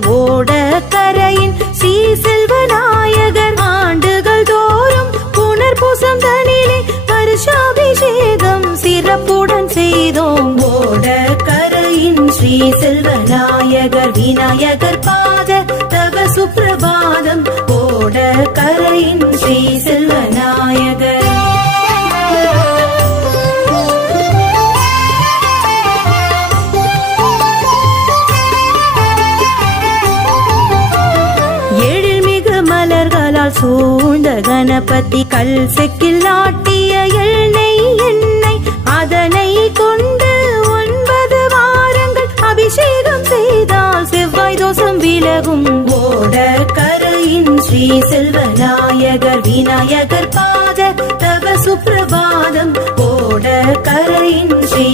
ஓட கரையின் ஸ்ரீ செல்வநாயகர் ஆண்டுகள் தோறும் புனர்பூசம் தனிலே வருஷாபிஷேகம் சிறப்புடன் செய்தோம். ஓட கரையின் ஸ்ரீ செல்வநாயகர் விநாயகர் பாத தவ சுப்பிரபாதம். ஓட கரையின் ஸ்ரீ செல்வநாயகர் மலர்களால் சூழ்ந்த கணபதி கல் செக்கில் நாட்டிய எண்ணெய் எண்ணெய். அதனை கொண்டு ஒன்பது வாரங்கள் அபிஷேகம் செய்தால் செவ்வாய் தோஷம் விலகும். ஓட கரையின் ஸ்ரீ செல்வநாயகர் விநாயகர் பாத தவ சுப்பிரபாதம். ஓட கரையின் ஸ்ரீ